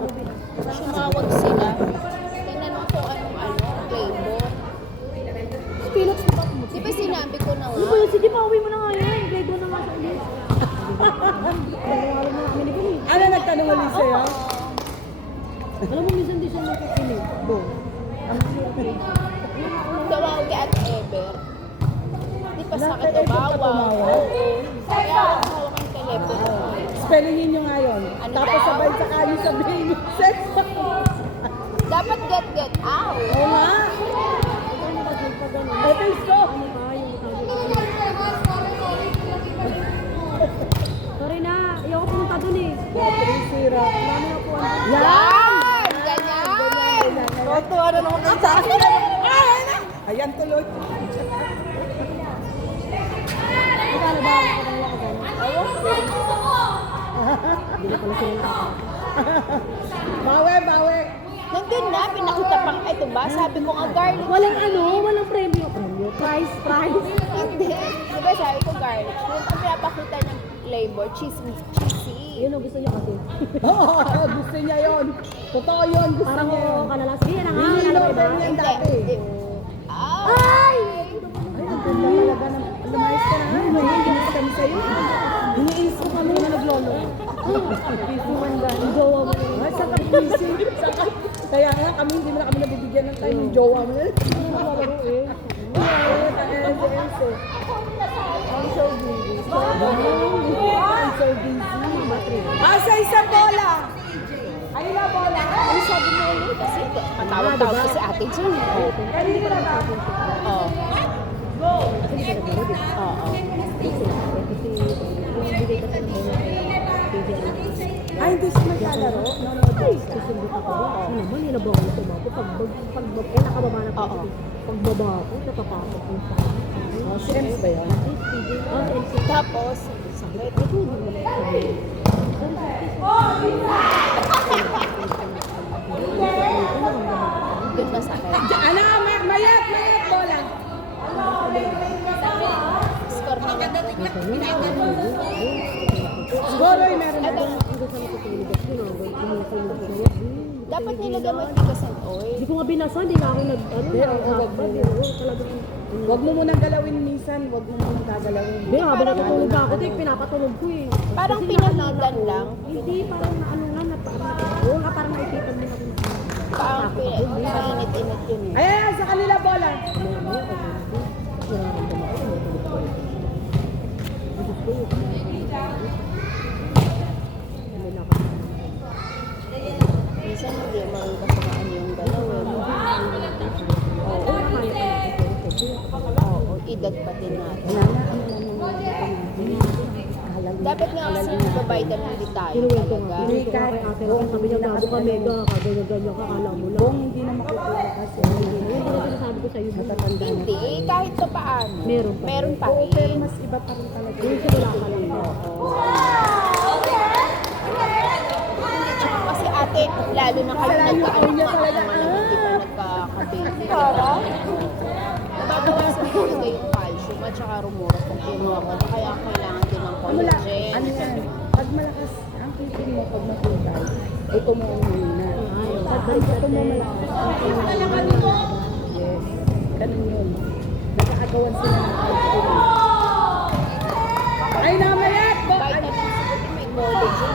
mo bilang. Sumawag sila. Tinanong ko anong flavor. Pilot sa bak mo. Di ba sinabi ko na Ano nga? ba yun? Sige, pauwi mo na nga yan. Grade 1 na nga sa ulit. Pag-awalan mo namin ni Gani. Ano nagtanong ulit sa'yo? Alam mo, minsan di siya nakikinig. Bo. Tumawag kay Ate Ever. Di pa sa akin Ate Ever pa tumawag. tumawag? Oo. Kaya hawak ang telepono. Spellingin nyo nga yun. Ano Tapos daw? sabay sa kanya sabihin yung sex. Dapat get out. Oo nga. Ito is ko. Ano ba yung sorry na, ayoko pumunta dun eh. Sira. Marami na po ano. Yan! Ganyan! Tuwa na naman kayo sa akin. Ayan tuloy. Magkano ba? Magkano ako gano'n? Hindi na pala sila nakakarating. Bawe, bawe. Nandun na, pinakita pang ito ba? Sabi ko nga garlic. Walang ano, walang premyo. Premyo? Price, price. Hindi. Di ba sabi ko garlic shrimp? Ang pinapakita ng flavor, cheesy. Yun ang gusto niya kasi. Oo, gusto niya yun. Totoo yun, gusto Parang niya oo yun. ka na lang. Sige na nga. Hindi Ano ba order iba? niyan dati. Ay! Ay, ang ganda talaga ng lumayas ka na. Ngayon, ginis kami sa'yo. Iniinis ko kami na naglolo. Piso man ba? Yung jowa mo yun. Ay, saka busy. Kaya nga kami, hindi mo na kami nabibigyan ng time yung jowa mo. Ano malalaro eh? I'm so busy. I'm so busy. Asa isang bola? Ano na bola? Ano sabi mo ulit? Kasi patawag-tawag ko si Ate Jun. Kanina ba? Oo. Kasi hindi ka naglaro, di ba? Oo. Kasi yung bigay kasi ng bola kay KJ. Ay, hindi siya maglalaro? Nanonood Ay, siya. susundot ako. Ano naman, nilabangan ko ba ako? Nakababa na po. Oo. Pagbaba ako, napapasok yung sa Oh, si Ems ba yun? LC. Tapos, Sakit. Ito, hindi mo lang sabi. yun na sa akin. Ano? Mayat bola. Score na lang. Siguro yung meron na. Dapat nilagyan mo yung tigas and oil. Hindi ko nga binasa, hindi nga ako nag-hakbad. Talagang Huwag mo munang galawin minsan. Huwag mo munang gagalawin. hindi, habang natutulog ako, pinapatulog ko eh. Parang Kasi pinahitan naalala ko, lang. Hindi, parang naano nga, parang naipitan din ako. Parang mainit-init yun eh. Ayan, sa kanila bola. Minsan hindi makakasamaan yung galaw eh. Oo, edad pa din natin. Dapat nga kasi vitamin D tayo Kinuwento talaga. nga. Hindi ka. Sabi niya, gago ka, mega, kaganyan-ganyan ka, kala mo lang. Kung hindi na makukuha kasi. Yun din ang sinasabi ko sa'yo. Matatanda na. Hindi, kahit pa paano. Meron pa. Meron pa Oo, pero rin. mas iba pa rin talaga. Yung simula ka lang. Kasi ate, lalo na kayo nagkaano mga naman hindi pa nagka-baby. Nababawasan talaga yung calcium at saka rumura kung kinuha kaya kailangan din ng Ano collagen. yan? Pag malakas ang kitin mo pag matulay, ito mo ang muna. Pag ito mo malakas ang kitin mo. Yes. Ganun yun. Nagkakagawan sila ng calcium. Ay, namayat! Vitamin C, may collagen.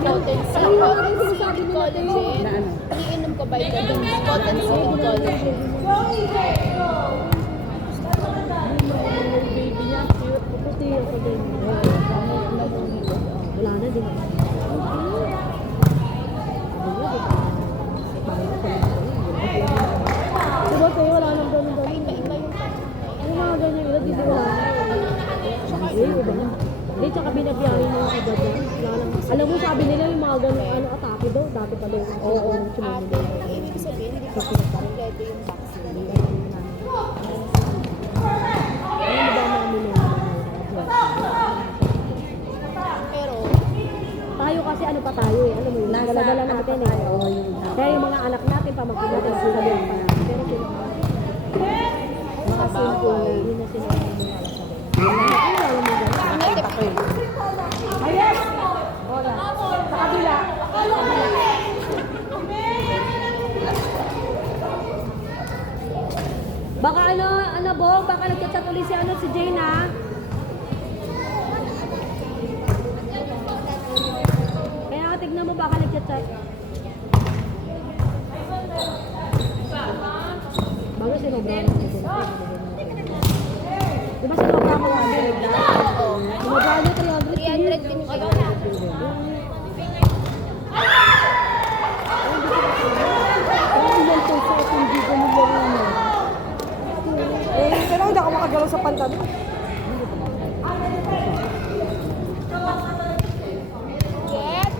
Protein C, Ay, protein C, sabi nila collagen. Na ano? Iniinom ko vitamin C, protein C, and collagen. Baby niya, cute. Puputi ako din. Wala na din. Diba kayo, wala nang ganun-ganun. Iba-iba yung Yung mga ganyan, hindi wala na. Iba na. Hindi, tsaka binabiyahe mo yung iba dyan. Alam mo, sabi nila yung mga ganun, atake daw, dati pa daw. Oo, ate. Ang ibig sabihin, hindi pa kasi kompleto yung vaccine. Ano ba namin yun? Pero, Tayo kasi ano pa tayo eh, alam mo yun, Nasa dala-dala ano natin pa eh. tayo, oo, yun. Kaya yung mga anak natin, pamangkin natin, sasabihin pa natin. Pero sila, mga bagay. yun na sila yung nilalasabay. Ano alam mo dyan? Nakita ko yun. Ayes! Bola. Sa kabila. Baka Bong, baka nagchat-chat ulit si Jane, ha? Kaya tignan mo, baka nagchat-chat. Bago sinobra mo. Diba sinobra mo? Sinobra mo 300. 300 din kayo. Pero hindi ako makagalaw sa pantalon. Get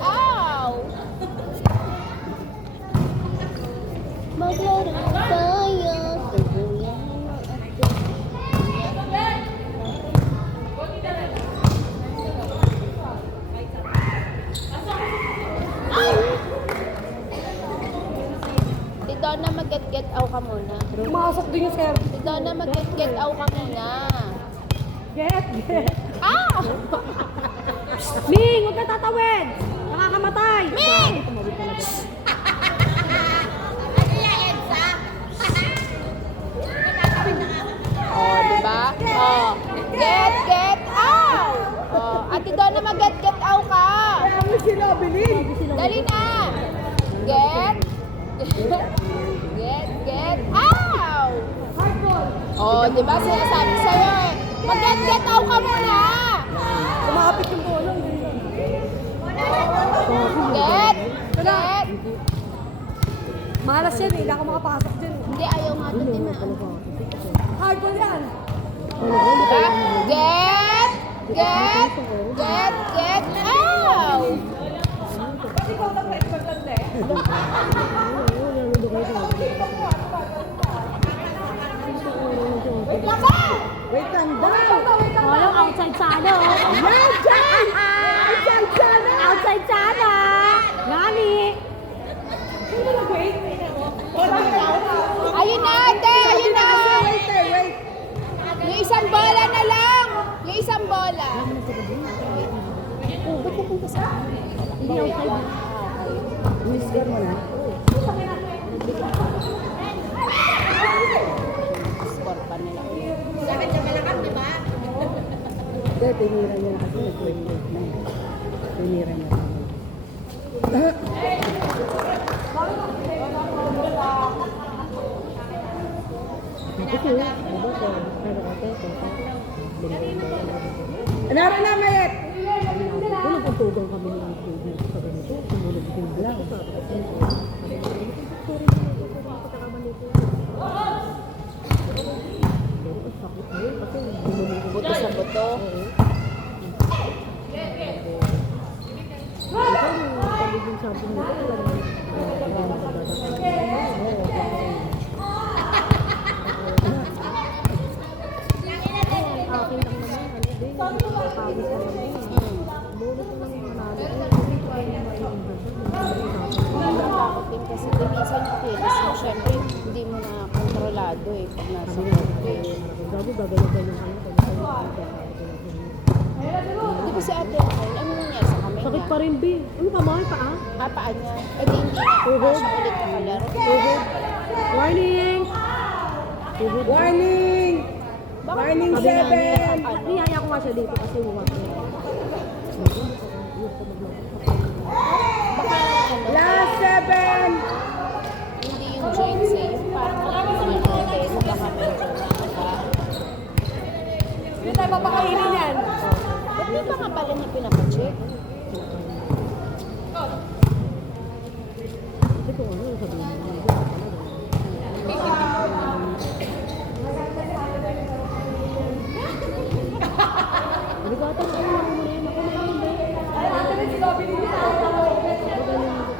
out! Maglaro tayo. Si Donna, mag-get out ka muna. Pumasok din yung sir. Si Donna, mag-get out ka muna. Get. Ah! Ming, huwag ka tatawid! Nakakamatay! Ming! Oh, diba? Oh, get out! Oh, Ate Donna, mag-get out ka! Kaya mo sinabi, Lin. Dali na! Get out! Oh, diba sinasabi sa'yo eh. Mag-get out ka muna! Kumapit yung bolong. Get! Malas yan eh, hindi ako makapasok dyan. Hindi, ayaw nga doon din na. Hardball yan. Diba? Get out! Wait lang ba? Wait lang daw. Walang outside sana. Yan, dyan! Outside sana! Outside sana. Nani? Ayun na, ate! Ayun na! Wait, wait. Yung isang bola na lang! Yung isang bola. Oh, ba't napunta sa hindi outside. Mister mo na. Score pa nila. Hindi, tinira niya na kasi nag-28 na. Tinira niya. Nara na, Mayet! Wala pang tugang kami ng tubig sa ganito. Sumunod din lang. Buto sa buto. Takot din kasi minsan yung kilos mo, syempre, hindi mo na kontrolado eh pag nasa korte. Di ba si Ate Raquel, ano nangyari sa kamay Sakit niya? pa rin, B. Ano ka, mga paa? Paan niya? Eh di hindi na siya ulit nakalaro. Warning! Warning! Bakit Warning Sabi nga 7! niyaya ko nga siya dito kasi huwag ko. baka ano, Last 7! hindi yung joint safe, parang nakakalimutin, baka medyo nakaka... Hindi tayo papakainin yan. Ba't may mga pala na pinapacheck? Kasi kung ano yung sabihin mo. Hindi ko ata na ano mo rin. Ako na yun. Ate rin si Robin hindi sa ako.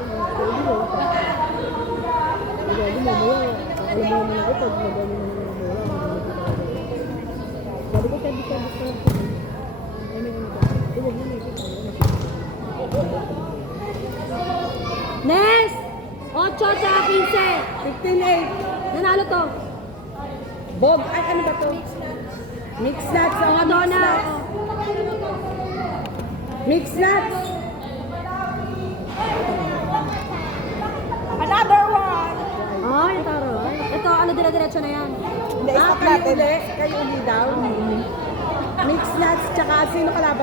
Magaling mo ito. Magaling mo mo. Alam mo naman ako pag magaling mo naman mo. Sabi ko sabi ko. Ay may ano ka. Huwag na may kita. Nes! 8 sa 15. 15-8. Nanalo to. Bob, ay ano ba to? Mix nuts. Mga dona. Mix nuts. Another one. Ay, ano, dire-diretso na yan. Hindi, stop natin. Kayo uli daw. Mixed nuts, tsaka sino kalaban